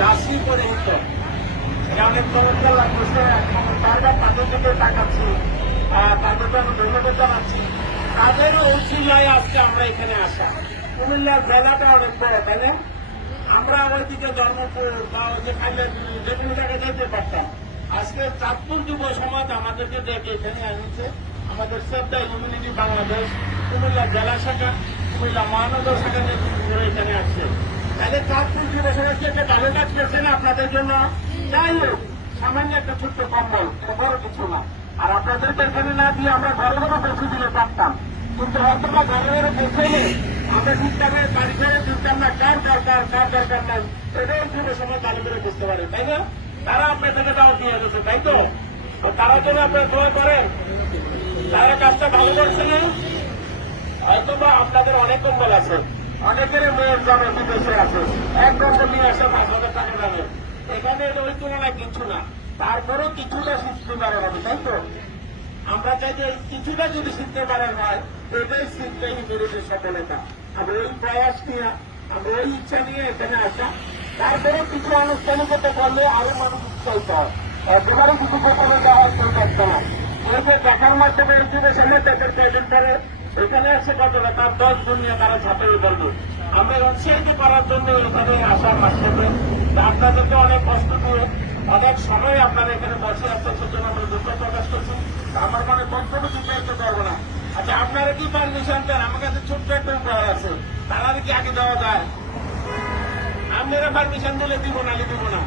রাশি পরিহিত এটা অনেক চমৎকার লাগতেছে এবং তারা তাদের দিকে তাকাচ্ছি আহ, তাদেরকে আমি ধন্যবাদ জানাচ্ছি। তাদের উচিলায় আজকে আমরা এখানে আসা। কুমিল্লার জেলাটা অনেক বড় তাই না? আমরা ওইদিকে ধর্মপুর বা যে খাইলে যে কোনো জায়গায় যেতে পারতাম। আজকে চাঁদপুর যুব সমাজ আমাদেরকে ডেকে এখানে আনিছে আমাদের শ্রদ্ধা ইউনিটি বাংলাদেশ কুমিল্লা জেলা শাখা কুমিল্লা মহানগর শাখা নেতৃত্ব এখানে আসছে। তাহলে চাঁদপুর যুব সমাজকে একটা ভালো কাজ করছে না আপনাদের জন্য। যাই হোক, সামান্য একটা ছোট্ট কম্বল বড় কিছু না। আর আপনাদেরকে এখানে না দিয়ে আমরা ঘরে ঘরে পৌঁছে দিলে পারতাম। কিন্তু হয়তো বা ঘরে ঘরে পৌঁছাইলে আমরা ঠিকভাবে বাড়ি ঘরে দিতাম না। কার দরকার কার দরকার নাই, এটাই যুব সমাজ ভালো করে বুঝতে পারে, তাই না? তারা আপনাদেরকে দাও দিয়ে গেছে তাই তো? তারা যেন আপনার দোয়া করেন তারা কাজটা ভালো করছে না হয়তো বা আপনাদের অনেক কম্বল আছে। অনেকের মেয়ের জমে বিদেশে আছে। এক কম্বল নিয়ে আসে, পাঁচ হাজার টাকা দামে এখানে ওই তুলনায় কিছু না। তারপরেও কিছুটা শিখতে পারেন হবে, তাই তো? আমরা চাই যে কিছুটা যদি শিখতে পারেন হয়, এটাই শিখতেই বিরোধী সফলতা আমরা এই প্রয়াস নিয়ে, আমরা এই ইচ্ছা নিয়ে এখানে আসা। তারপরে কিছু আনুষ্ঠানিকতা করলে আরও মানুষ উৎসাহিত হয়। একেবারে কিছু গোপনে দেওয়া হয় না এই যে দেখার মাধ্যমে এই সময় তাদের প্রয়োজন করে এখানে এসে কতটা তার দশ গুণ নিয়ে তারা ছাপিয়ে বলবে। আমরা উৎসাহিত করার জন্য এখানে আসার মাধ্যমে আপনাদেরকে অনেক কষ্ট দিয়ে অনেক সময় আপনারা এখানে বসে আসছেন সেজন্য আমরা দুঃখ প্রকাশ করছি। আমার মনে বক্তব্য বিস্তারিত করব না। আচ্ছা আপনারা কি পারমিশন দেন? আমার কাছে ছোট্ট একটা উপহার আছে। তারা কি আগে দেওয়া যায়? আপনারা পারমিশন দিলে দিব না দিব না।